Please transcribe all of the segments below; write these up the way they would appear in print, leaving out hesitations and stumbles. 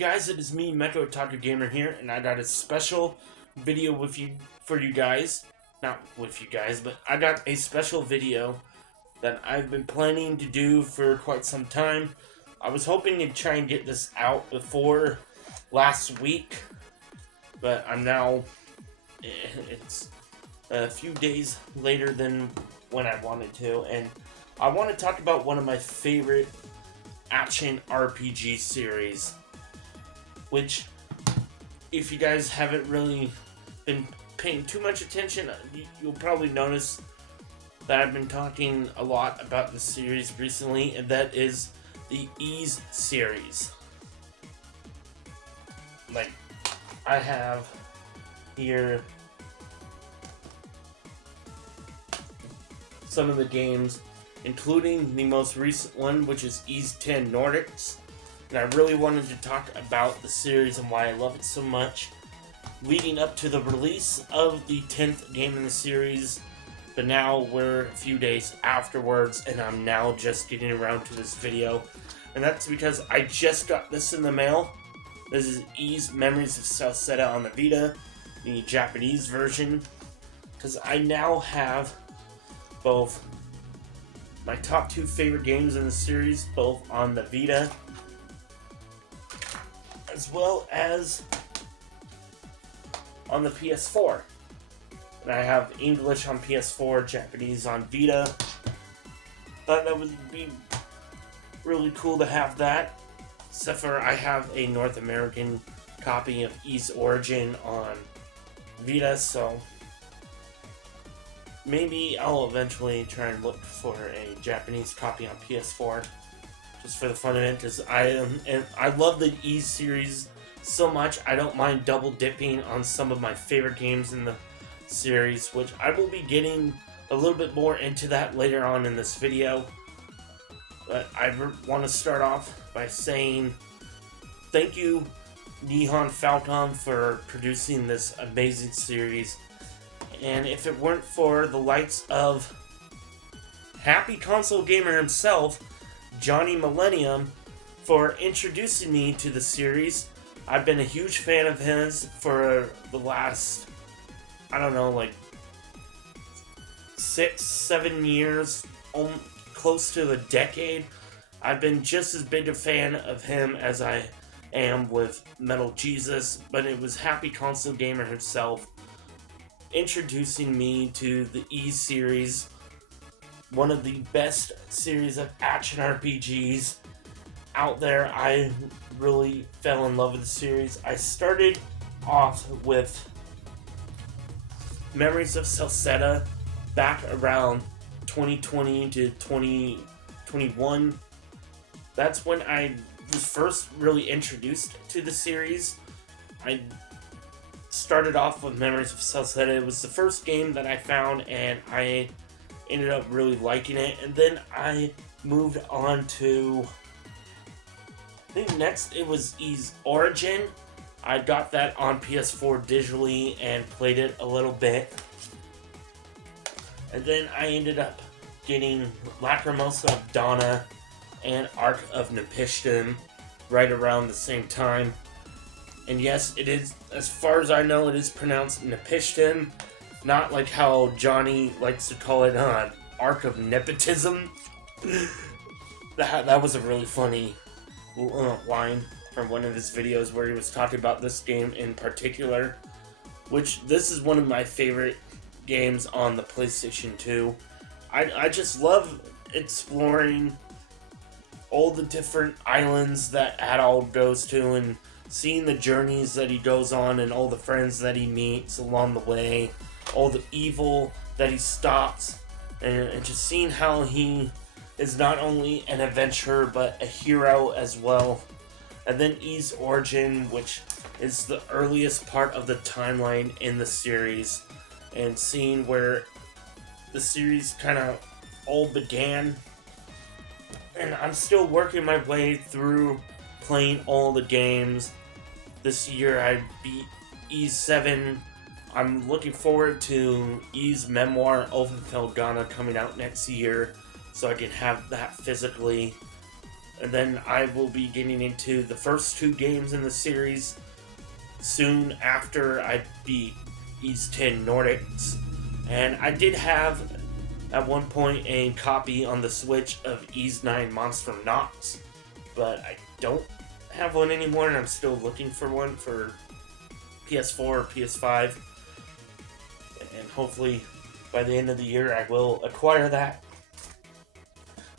guys, it is me, Metro Otaku Gamer here, and I got a special video for you guys. Not with you guys, but I got a special video that I've been planning to do for quite some time. I was hoping to try and get this out before last week, but it's a few days later than when I wanted to, and I want to talk about one of my favorite action RPG series, which, if you guys haven't really been paying too much attention, you'll probably notice that I've been talking a lot about this series recently, and that is the Ys series. Like, I have here some of the games, including the most recent one, which is Ys X Nordics. And I really wanted to talk about the series and why I love it so much, leading up to the release of the 10th game in the series. But now we're a few days afterwards, and I'm now just getting around to this video. And that's because I just got this in the mail. This is Ys Memories of Celceta on the Vita, the Japanese version. Because I now have both my top two favorite games in the series, both on the Vita, as well as on the PS4. And I have English on PS4, Japanese on Vita. Thought that would be really cool to have that. Except for I have a North American copy of Ys Origin on Vita, so maybe I'll eventually try and look for a Japanese copy on PS4, just for the fun of it, because I love the Ys series so much. I don't mind double dipping on some of my favorite games in the series, which I will be getting a little bit more into that later on in this video. But I want to start off by saying thank you, Nihon Falcom, for producing this amazing series. And if it weren't for the likes of Happy Console Gamer himself, Johnny Millennium, for introducing me to the series. I've been a huge fan of his for the last, I don't know, like 6-7 years, close to a decade. I've been just as big a fan of him as I am with Metal Jesus, but it was Happy Console Gamer himself introducing me to the Ys series, one of the best series of action RPGs out there. I really fell in love with the series. I started off with Memories of Celceta back around 2020 to 2021. That's when I was first really introduced to the series. I started off with Memories of Celceta. It was the first game that I found, and I ended up really liking it. And then I moved on to, I think next it was Ys Origin. I got that on PS4 digitally and played it a little bit. And then I ended up getting Lacrimosa of Donna and Ark of Nepishtim right around the same time. And yes, it is, as far as I know, it is pronounced Nepishtim, not like how Johnny likes to call it Ark of Nepotism. That was a really funny line from one of his videos where he was talking about this game in particular, which this is one of my favorite games on the PlayStation 2. I just love exploring all the different islands that Adol goes to and seeing the journeys that he goes on and all the friends that he meets along the way, all the evil that he stops, and just seeing how he is not only an adventurer but a hero as well. And then Ys Origin, which is the earliest part of the timeline in the series, and seeing where the series kind of all began. And I'm still working my way through playing all the games. This year I beat Ys 7. I'm looking forward to Ys Memoir Ovenfeldgana coming out next year, so I can have that physically. and then I will be getting into the first 2 games in the series soon after I beat Ys X Nordics. And I did have at one point a copy on the Switch of Ys 9 Monster Knots, but I don't have one anymore, and I'm still looking for one for PS4 or PS5. And hopefully by the end of the year I will acquire that.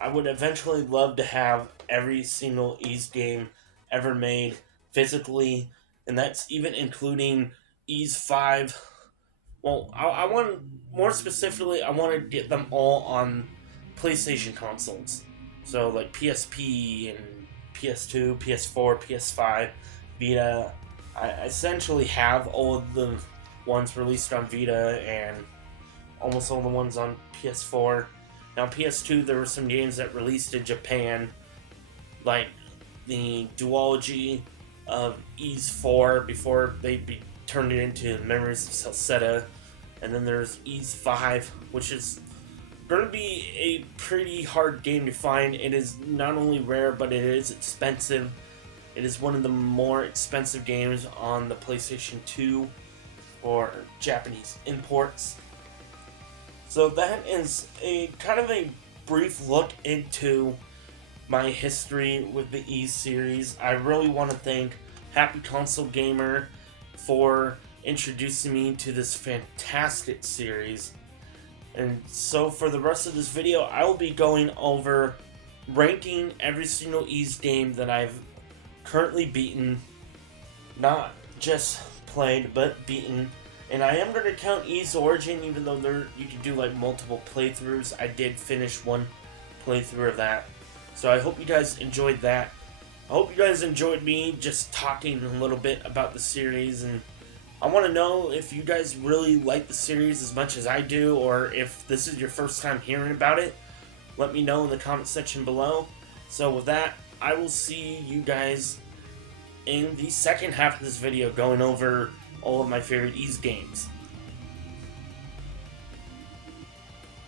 I would eventually love to have every single Ys game ever made physically, and that's even including Ys 5. Well, I want, more specifically, I want to get them all on PlayStation consoles. So, like PSP and PS2, PS4, PS5, Vita. I essentially have all of the ones released on Vita and almost all the ones on PS4. Now, PS2, there were some games that released in Japan, like the duology of Ys 4 before they turned it into Memories of Salsetta. And then there's Ys 5, which is going to be a pretty hard game to find. It is not only rare, but it is expensive. It is one of the more expensive games on the PlayStation 2 for Japanese imports. So that is a kind of a brief look into my history with the Ys series. I really want to thank Happy Console Gamer for introducing me to this fantastic series. And so for the rest of this video, I will be going over ranking every single Ys game that I've currently beaten. Not just played, but beaten. And I am going to count Ys Origin, even though you can do like multiple playthroughs. I did finish one playthrough of that. So I hope you guys enjoyed that. I hope you guys enjoyed me just talking a little bit about the series, and I want to know if you guys really like the series as much as I do, or if this is your first time hearing about it. Let me know in the comment section below. So with that, I will see you guys in the second half of this video going over all of my favorite Ys games.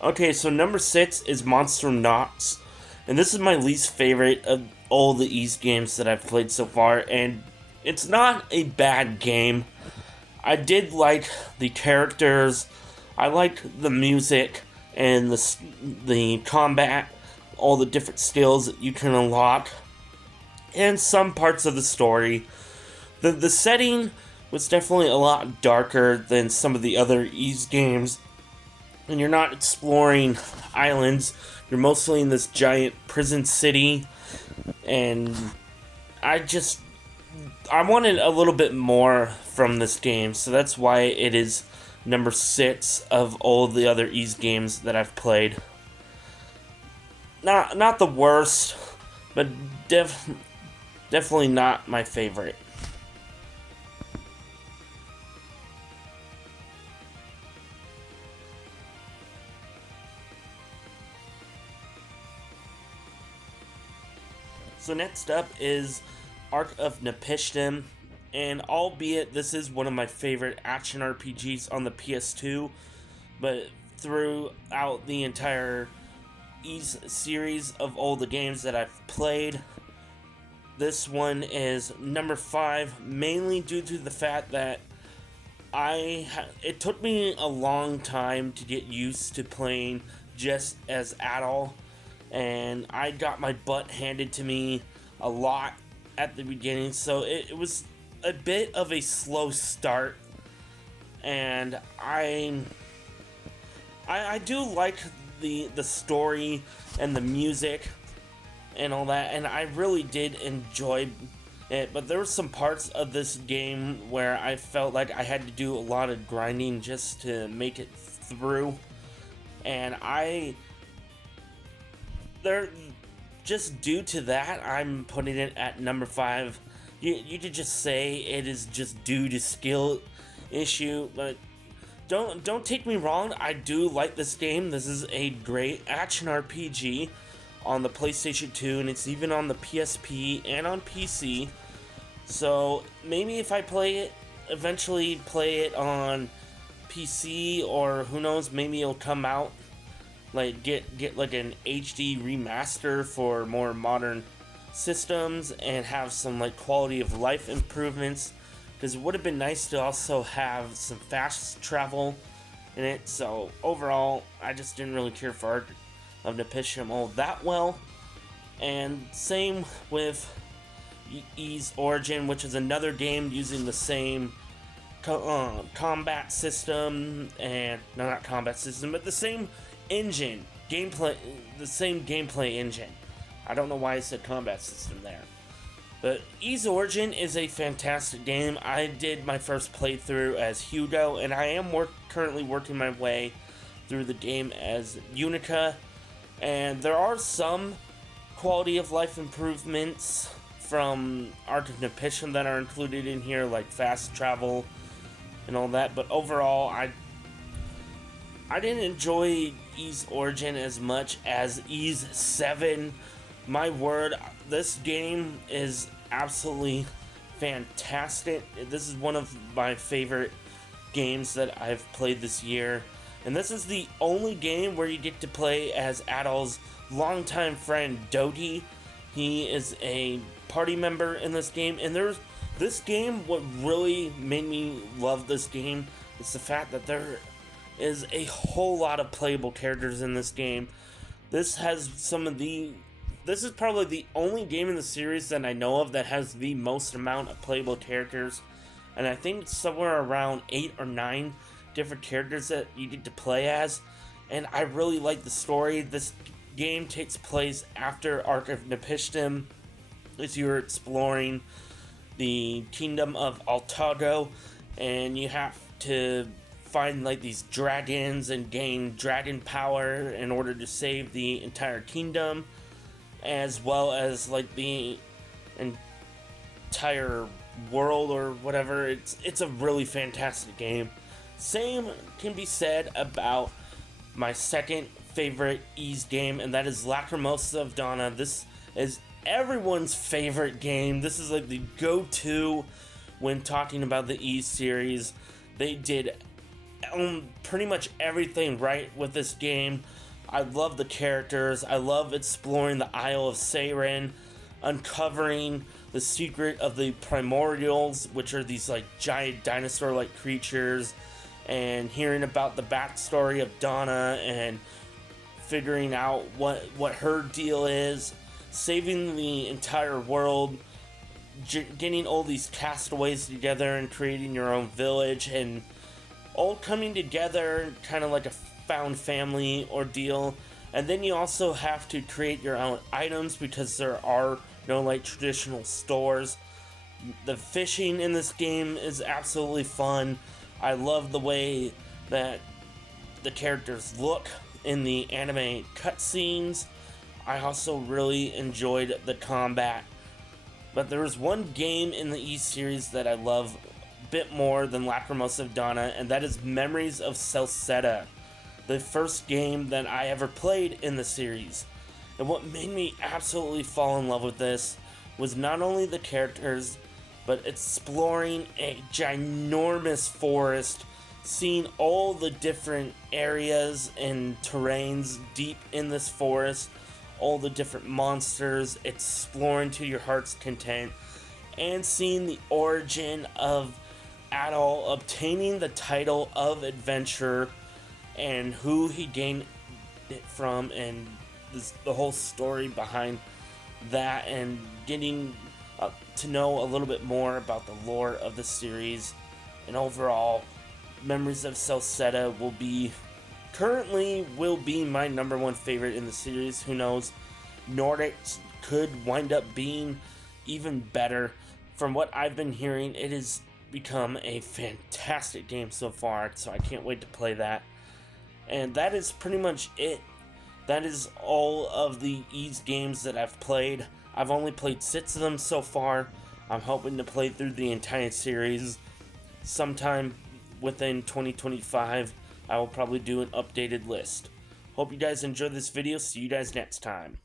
Okay, so number 6 is Monster Knots, and this is my least favorite of all the Ys games that I've played so far, and it's not a bad game. I did like the characters, I liked the music, and the combat, all the different skills that you can unlock, and some parts of the story. The setting was definitely a lot darker than some of the other Ys games, and you're not exploring islands, you're mostly in this giant prison city, and I wanted a little bit more from this game, so that's why it is number 6 of all the other Ys games that I've played. Not the worst, but definitely not my favorite. So next up is Ark of Nepishtim, and albeit this is one of my favorite action RPGs on the PS2, but throughout the entire Ys series of all the games that I've played, this one is number 5, mainly due to the fact that it took me a long time to get used to playing just as Adol, and I got my butt handed to me a lot at the beginning, so it was a bit of a slow start, and I do like the story and the music and all that, and I really did enjoy it, but there were some parts of this game where I felt like I had to do a lot of grinding just to make it through, and just due to that, I'm putting it at number 5. You could just say it is just due to skill issue, but don't take me wrong, I do like this game. This is a great action RPG on the PlayStation 2, and it's even on the PSP and on PC. So maybe if I eventually play it on PC, or who knows, maybe it'll come out, like get like an HD remaster for more modern systems and have some like quality of life improvements, because it would have been nice to also have some fast travel in it. So overall, I just didn't really care for Art of Nepishtim all that well. And same with Ys Origin, which is another game using the same combat system, and no, not combat system, but the same engine, gameplay, the same gameplay engine. I don't know why I said combat system there. But Ys Origin is a fantastic game. I did my first playthrough as Hugo, and I am currently working my way through the game as Unica. And there are some quality of life improvements from Art of Nepishtim that are included in here, like fast travel and all that. But overall, I didn't enjoy Ys Origin as much as Ys 7. My word, this game is absolutely fantastic. This is one of my favorite games that I've played this year. And this is the only game where you get to play as Adol's longtime friend, Dodi. He is a party member in this game. And this game, what really made me love this game is the fact that there is a whole lot of playable characters in this game. This is probably the only game in the series that I know of that has the most amount of playable characters. And I think it's somewhere around 8 or 9 different characters that you get to play as. And I really like the story. This game takes place after Art of Nepishtim, as you're exploring the kingdom of Altago, and you have to find like these dragons and gain dragon power in order to save the entire kingdom, as well as like the entire world or whatever. It's a really fantastic game. Same can be said about my second favorite Ys game, and that is Lacrimosa of Dana. This is everyone's favorite game. This is like the go-to when talking about the Ys series. They did pretty much everything right with this game. I love the characters. I love exploring the Isle of Seiren, uncovering the secret of the Primordials, which are these like giant dinosaur-like creatures, and hearing about the backstory of Dana and figuring out what her deal is, saving the entire world, getting all these castaways together and creating your own village, and all coming together kind of like a found family ordeal. And then you also have to create your own items because there are no like traditional stores. The fishing in this game is absolutely fun. I love the way that the characters look in the anime cutscenes. I also really enjoyed the combat. But there is one game in the Ys series that I love a bit more than Lacrimosa of Dana, and that is Memories of Celceta, the first game that I ever played in the series. And what made me absolutely fall in love with this was not only the characters, but exploring a ginormous forest, seeing all the different areas and terrains deep in this forest, all the different monsters, exploring to your heart's content, and seeing the origin of Adol obtaining the title of adventurer and who he gained it from, and the whole story behind that, and getting to know a little bit more about the lore of the series. And overall, Memories of Celceta will be my number one favorite in the series. Who knows? Nordics could wind up being even better. From what I've been hearing, it has become a fantastic game so far, so I can't wait to play that. And that is pretty much it. That is all of the Ys games that I've played. I've only played 6 of them so far. I'm hoping to play through the entire series sometime within 2025. I will probably do an updated list. Hope you guys enjoyed this video. See you guys next time.